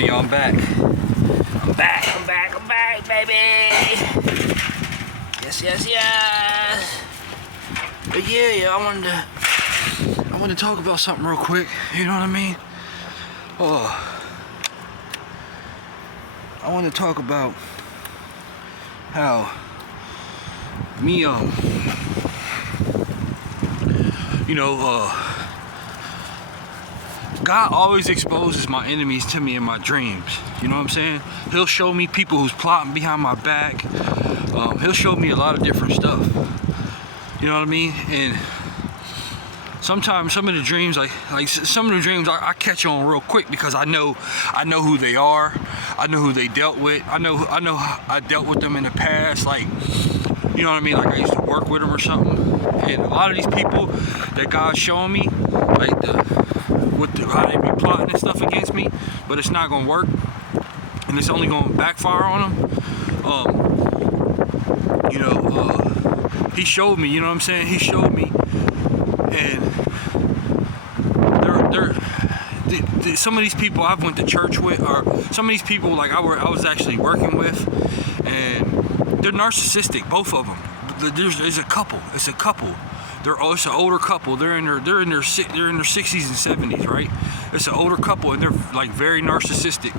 morning, y'all. I'm back. I'm back, baby. Yes. But yeah, I wanted to talk about something real quick. You know what I mean? I want to talk about how me, God always exposes my enemies to me in my dreams. You know what I'm saying? He'll show me people who's plotting behind my back. He'll show me a lot of different stuff. You know what I mean? And sometimes some of the dreams, I catch on real quick because I know who they are. I know who they dealt with. I know I dealt with them in the past. Like, you know what I mean? Like I used to work with them or something. And a lot of these people that God's showing me, like how they be plotting and stuff against me, but it's not gonna work, and it's only gonna backfire on them. He showed me. You know what I'm saying? He showed me, and some of these people I've went to church with, or some of these people like I was actually working with, and they're narcissistic, both of them. There's a couple. It's a couple. It's an older couple. They're in their 60s and 70s, right? It's an older couple, and they're like very narcissistic.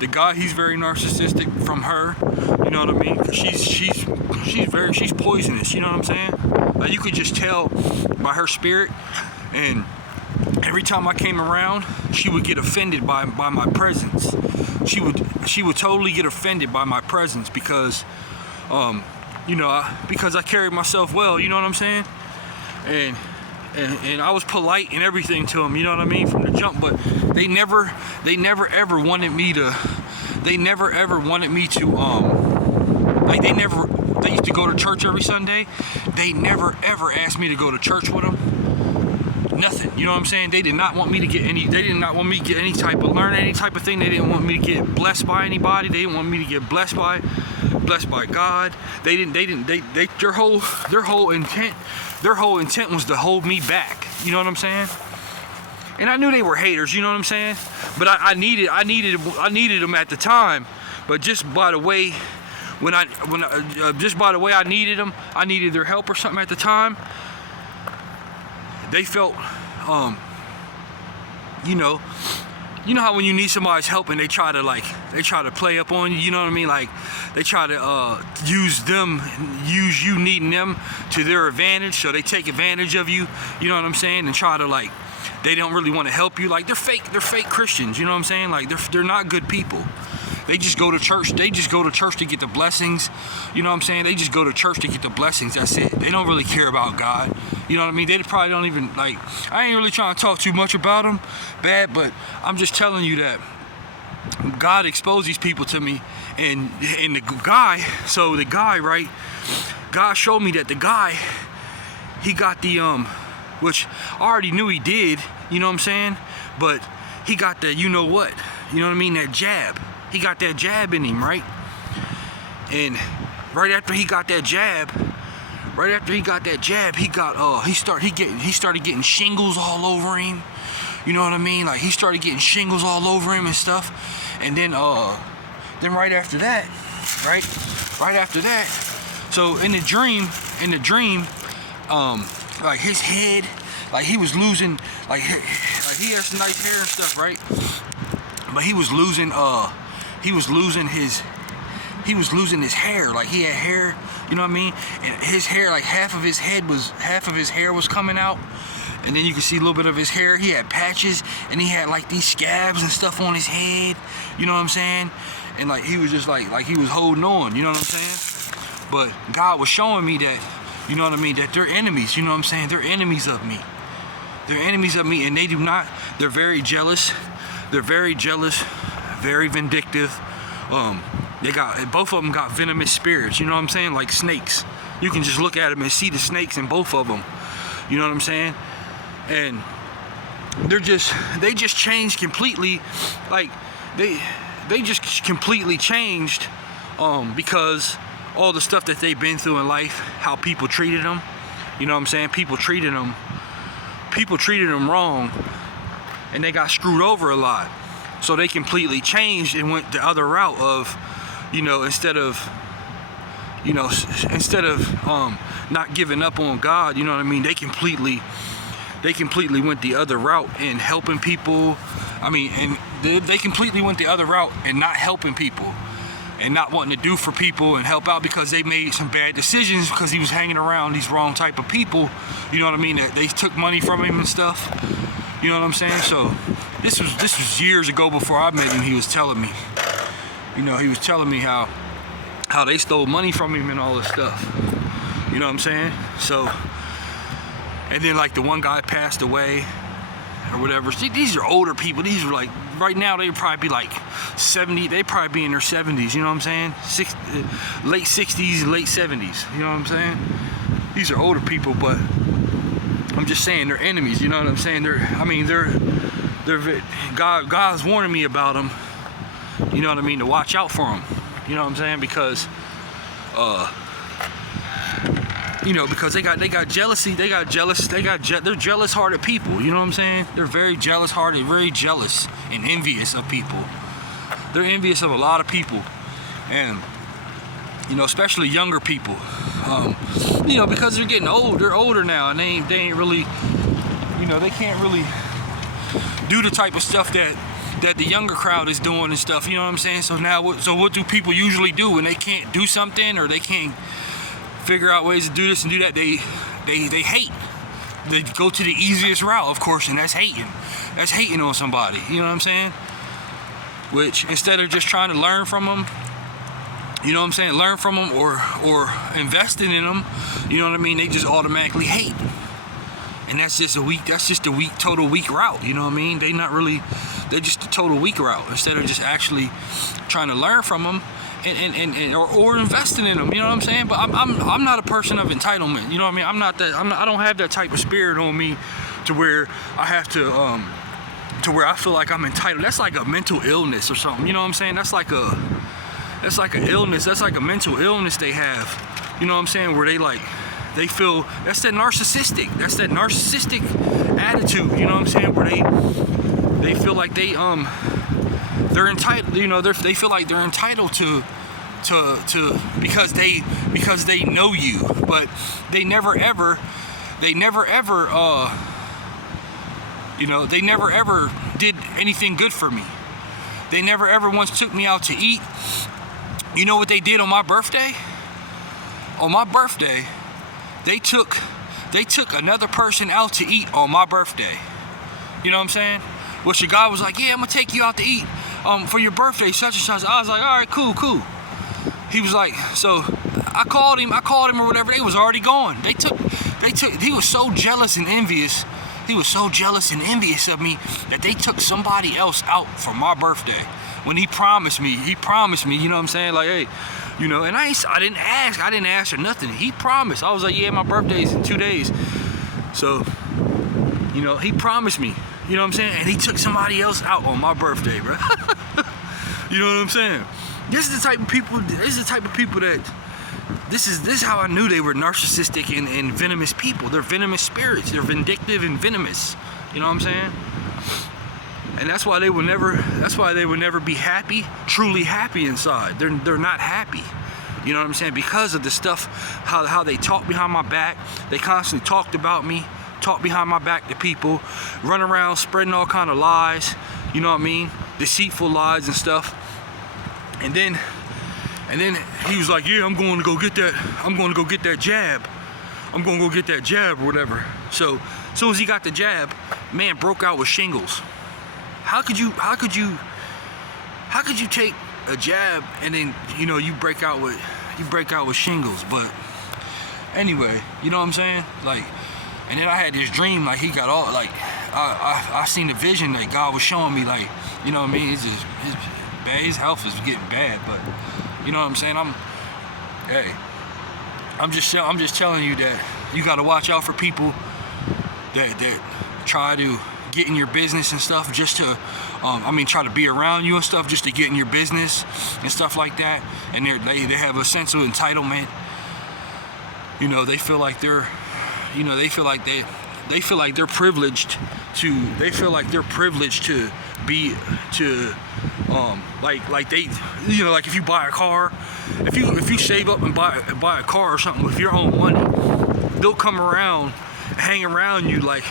The guy, he's very narcissistic from her. You know what I mean? 'Cause she's poisonous. You know what I'm saying? Like, you could just tell by her spirit. And every time I came around, she would get offended by my presence. She would totally get offended by my presence because because I carried myself well, you know what I'm saying? And I was polite and everything to them, you know what I mean, from the jump. But they never ever wanted me to. They used to go to church every Sunday. They never ever asked me to go to church with them. Nothing, you know what I'm saying? They did not want me to get any. They did not want me to get any type of learn any type of thing. They didn't want me to get blessed by anybody. They didn't want me to get blessed by God. Their whole intent was to hold me back. You know what I'm saying? And I knew they were haters. You know what I'm saying? But I needed them at the time. But just by the way, I needed them, I needed their help or something at the time. They felt, you know how when you need somebody's help and they try to play up on you, you know what I mean? Like, they try to use you needing them to their advantage, so they take advantage of you, you know what I'm saying? And try to, like, they don't really want to help you. Like, they're fake Christians, you know what I'm saying? Like, they're not good people. They just go to church. They just go to church to get the blessings. You know what I'm saying? They just go to church to get the blessings. That's it. They don't really care about God. You know what I mean? They probably don't even, like, I ain't really trying to talk too much about them, bad, but I'm just telling you that God exposed these people to me. And the guy, right? God showed me that the guy, he got the, which I already knew he did, you know what I'm saying? But he got the, you know what I mean? That jab. He got that jab in him, right? And right after he got that jab, he started getting shingles all over him. You know what I mean? Like, he started getting shingles all over him and stuff. And then right after that, so in the dream, like, his head, like, he was losing, like he has some nice hair and stuff, right? But he was losing his hair. Like, he had hair, you know what I mean? And his hair, like, half of his hair was coming out, and then you could see a little bit of his hair. He had patches, and he had, like, these scabs and stuff on his head, you know what I'm saying? And, like, he was just like he was holding on, you know what I'm saying? But God was showing me that, you know what I mean, that they're enemies, you know what I'm saying? They're enemies of me. And they're very jealous. They're very jealous, very vindictive. Both of them got venomous spirits, you know what I'm saying? Like snakes. You can just look at them and see the snakes in both of them. You know what I'm saying? And they just changed completely. Like, they just completely changed because all the stuff that they've been through in life, how people treated them. You know what I'm saying? People treated them wrong. and they got screwed over a lot. So they completely changed and went the other route of, instead of not giving up on God, you know what I mean? They completely went the other route in helping people. And they completely went the other route and not helping people and not wanting to do for people and help out, because they made some bad decisions because he was hanging around these wrong type of people, you know what I mean, that they took money from him and stuff, you know what I'm saying? So this was years ago before I met him. He was telling me, he was telling me how they stole money from him and all this stuff, you know what I'm saying? So, and then like the one guy passed away or whatever. See, these are older people. These are like, right now they'd probably be like 70, they'd probably be in their 70s, you know what I'm saying? Late 60s, late 70s, you know what I'm saying? These are older people, but I'm just saying they're enemies, you know what I'm saying? God's warning me about them, you know what I mean, to watch out for them, you know what I'm saying? Because because they got jealousy, they're jealous-hearted people, you know what I'm saying? They're very jealous-hearted, very jealous and envious of people. They're envious of a lot of people, and especially younger people, because they're getting old. They're older now, and they ain't really, they can't really do the type of stuff that the younger crowd is doing and stuff, you know what I'm saying? So now, what do people usually do when they can't do something, or they can't figure out ways to do this and do that? They hate. They go to the easiest route, of course, and that's hating. That's hating on somebody, you know what I'm saying? Which, instead of just trying to learn from them, you know what I'm saying, learn from them or investing in them, you know what I mean, they just automatically hate. And that's just a total weak route, you know what I mean? They're just a total weak route, instead of just actually trying to learn from them or investing in them, you know what I'm saying? But I'm not a person of entitlement, you know what I mean? I don't have that type of spirit on me to where I have to where I feel like I'm entitled. That's like a mental illness or something, you know what I'm saying? That's like an illness, that's like a mental illness they have, you know what I'm saying, where they feel, that's that narcissistic attitude, you know what I'm saying, where they feel like they're entitled, they feel like they're entitled to because they know you, but they never ever did anything good for me. They never ever once took me out to eat. You know what they did on my birthday? On my birthday, they took another person out to eat on my birthday. You know what I'm saying? Which the guy was like, yeah, I'm gonna take you out to eat for your birthday, such and such. I was like, all right, cool. He was like, so I called him or whatever. They was already gone. He was so jealous and envious. He was so jealous and envious of me that they took somebody else out for my birthday. When he promised me, you know what I'm saying? Like, hey, and I didn't ask or nothing. He promised. I was like, yeah, my birthday's in 2 days. So, he promised me, you know what I'm saying? And he took somebody else out on my birthday, bro. You know what I'm saying? This is the type of people that, this is how I knew they were narcissistic and venomous people. They're venomous spirits. They're vindictive and venomous. You know what I'm saying? And that's why they will never be happy, truly happy inside. They're not happy. You know what I'm saying? Because of the stuff, how they talk behind my back. They constantly talked about me, talk behind my back to people, run around spreading all kind of lies, you know what I mean? Deceitful lies and stuff. And then he was like, yeah, I'm going to go get that jab. I'm going to go get that jab or whatever. So as soon as he got the jab, man broke out with shingles. How could you take a jab and then you break out with shingles? But anyway, you know what I'm saying? Like, and then I had this dream, like he got all, like I seen the vision that God was showing me, like, you know what I mean? His health is getting bad, but you know what I'm saying? I'm just telling you that you got to watch out for people that try to get in your business and stuff, just to try to be around you and stuff just to get in your business and stuff like that. And they have a sense of entitlement. They feel like they're privileged they feel like they're privileged to be to like they, you know, like if you buy a car, if you save up and buy a car or something with your own money, they'll come around, hang around you like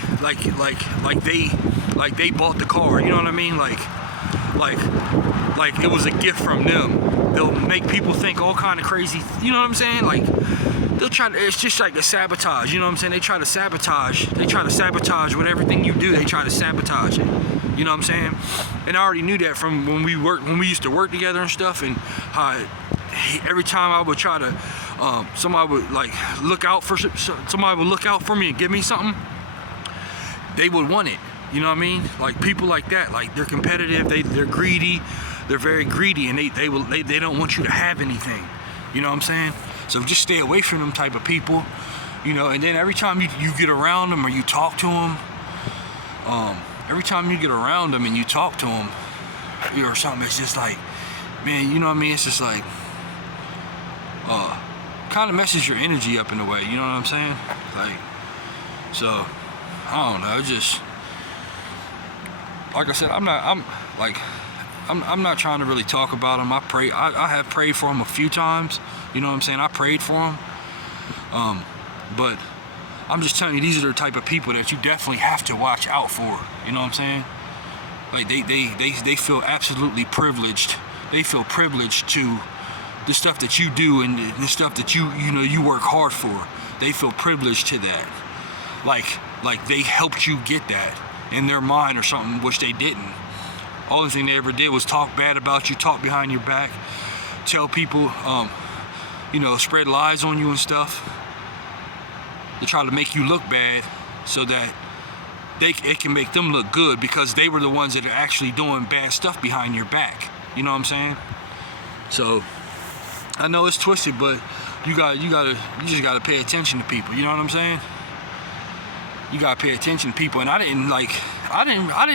they bought the car, you know what I mean? Like it was a gift from them. They'll make people think all kind of crazy, you know what I'm saying? Like they'll try to, it's just like a sabotage, you know what I'm saying? They try to sabotage with everything you do. They try to sabotage it, you know what I'm saying? And I already knew that from when we used to work together and stuff, and how every time I would try to somebody would like look out for me and give me something, they would want it, you know what I mean? Like people like that, like they're competitive, they're greedy, they're very greedy, and they don't want you to have anything, you know what I'm saying? So just stay away from them type of people, you know. And then every time you get around them or you talk to them, every time you get around them and you talk to them or something, it's just like, man, you know what I mean? It's just like, kind of messes your energy up in a way, you know what I'm saying? Like, so, I don't know, just, like I said, I'm not trying to really talk about them. I have prayed for them a few times, you know what I'm saying? I prayed for them, but I'm just telling you, these are the type of people that you definitely have to watch out for, you know what I'm saying? Like they feel absolutely privileged. They feel privileged to the stuff that you do and the stuff that you know you work hard for. They feel privileged to that, like they helped you get that in their mind or something, which they didn't. Only thing they ever did was talk bad about you, talk behind your back, tell people, you know, spread lies on you and stuff. They try to make you look bad so that it can make them look good, because they were the ones that are actually doing bad stuff behind your back. You know what I'm saying? So I know it's twisted, but you just gotta pay attention to people. You know what I'm saying? You gotta pay attention to people, and I didn't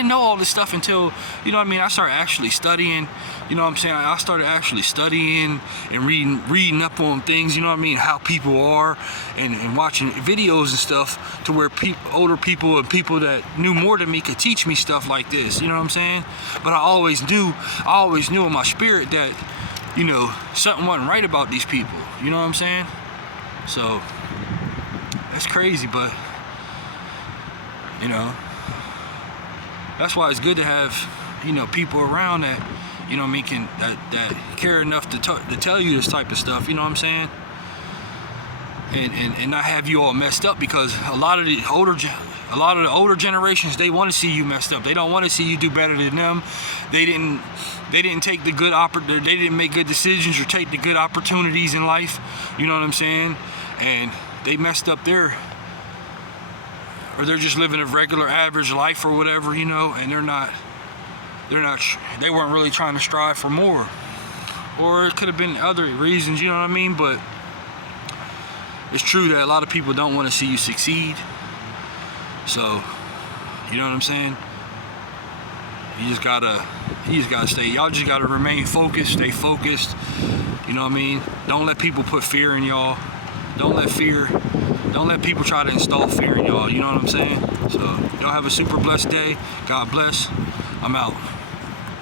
know all this stuff until, you know what I mean, I started actually studying, you know what I'm saying? I started actually studying and reading up on things, you know what I mean, how people are, and watching videos and stuff to where older people and people that knew more than me could teach me stuff like this, you know what I'm saying? But I always knew in my spirit that, you know, something wasn't right about these people, you know what I'm saying? So, that's crazy, but, you know, that's why it's good to have, you know, people around that, you know what I mean, that care enough to tell you this type of stuff, you know what I'm saying? And not have you all messed up, because a lot of the older generations, they want to see you messed up. They don't want to see you do better than them. They didn't take they didn't make good decisions or take the good opportunities in life, you know what I'm saying? And they messed up or they're just living a regular average life or whatever, you know, and they weren't really trying to strive for more. Or it could have been other reasons, you know what I mean? But it's true that a lot of people don't want to see you succeed. So, you know what I'm saying? You just gotta y'all just gotta remain focused, stay focused, you know what I mean? Don't let people put fear in y'all. Don't let people try to install fear in y'all, you know what I'm saying? So, y'all have a super blessed day. God bless. I'm out.